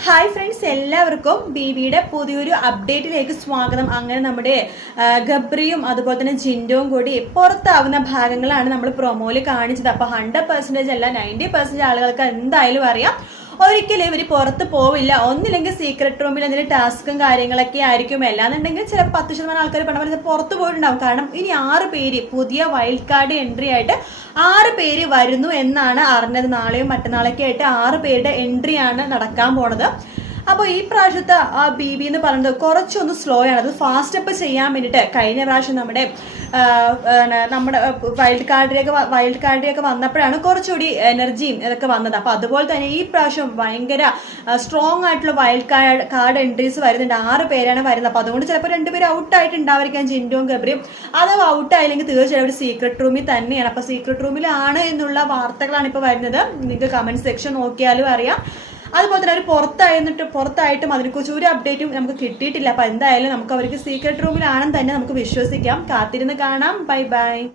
Hi friends എല്ലാവർക്കും ബേബിയുടെ പുതിയൊരു അപ്ഡേറ്റിലേക്ക് സ്വാഗതം. അങ്ങനെ നമ്മുടെ ഗബ്രിയും അതുപോലെ തന്നെ ജിൻഡോയും കൂടി പുറത്താവുന്ന ഭാഗങ്ങളാണ് നമ്മൾ പ്രൊമോയിൽ കാണിച്ചത്. അപ്പോൾ ഹൺഡ്രഡ് പെർസെന്റേജ് അല്ല നയന്റി പെർസെന്റേജ് ആളുകൾക്ക് എന്തായാലും അറിയാം. ഒരിക്കലും ഇവർ പുറത്ത് പോവില്ല. ഒന്നില്ലെങ്കിൽ സീക്രട്ട് റൂമിൽ എന്തെങ്കിലും ടാസ്കും കാര്യങ്ങളൊക്കെ ആയിരിക്കും. അല്ലാന്നുണ്ടെങ്കിൽ ചില പത്ത് ശതമാനം ആൾക്കാർ പറഞ്ഞ പോലെ പുറത്ത് പോയിട്ടുണ്ടാവും. കാരണം ഇനി ആറ് പേര് പുതിയ വൈൽഡ് കാർഡ് എൻട്രി ആയിട്ട് ആറ് പേര് വരുന്നു എന്നാണ് അറിഞ്ഞത്. നാളെയും മറ്റന്നാളൊക്കെ ആയിട്ട് ആറ് പേരുടെ എൻട്രി ആണ് നടക്കാൻ പോണത്. അപ്പോൾ ഈ പ്രാവശ്യത്തെ ആ ബി ബി എന്ന് പറയുന്നത് കുറച്ചൊന്ന് സ്ലോ ആണ്. അത് ഫാസ്റ്റ് അപ്പ് ചെയ്യാൻ വേണ്ടിയിട്ട് കഴിഞ്ഞ പ്രാവശ്യം നമ്മുടെ നമ്മുടെ വൈൽഡ് കാർഡിലേക്ക് വൈൽഡ് കാർഡിലേക്ക് വന്നപ്പോഴാണ് കുറച്ചുകൂടി എനർജിയും ഇതൊക്കെ വന്നത്. അപ്പോൾ അതുപോലെ തന്നെ ഈ പ്രാവശ്യം ഭയങ്കര സ്ട്രോങ് ആയിട്ടുള്ള വൈൽഡ് കാർഡ് കാർഡ് എൻട്രീസ് വരുന്നുണ്ട്. ആറ് പേരാണ് വരുന്നത്. അപ്പോൾ അതുകൊണ്ട് ചിലപ്പോൾ രണ്ടുപേരും ഔട്ട് ആയിട്ട് ആയിട്ടുണ്ടാവായിരിക്കാം ജിൻഡോയും ഗബ്രിയും. അത് ഔട്ട് ആയില്ലെങ്കിൽ തീർച്ചയായും ഒരു സീക്രട്ട് റൂമിൽ തന്നെയാണ്. അപ്പോൾ സീക്രട്ട് റൂമിലാണ് എന്നുള്ള വാർത്തകളാണ് ഇപ്പോൾ വരുന്നത്. നിങ്ങൾക്ക് കമന്റ് സെക്ഷൻ നോക്കിയാലും അറിയാം. അതുപോലെ തന്നെ അവർ പുറത്തായിരുന്നിട്ട് പുറത്തായിട്ടും അതിനെക്കുറിച്ച് ഒരു അപ്ഡേറ്റും നമുക്ക് കിട്ടിയിട്ടില്ല. അപ്പൊ എന്തായാലും നമുക്ക് അവർക്ക് സീക്രട്ട് റൂമിലാണെന്ന് തന്നെ നമുക്ക് വിശ്വസിക്കാം. കാത്തിരുന്ന് കാണാം. Bye bye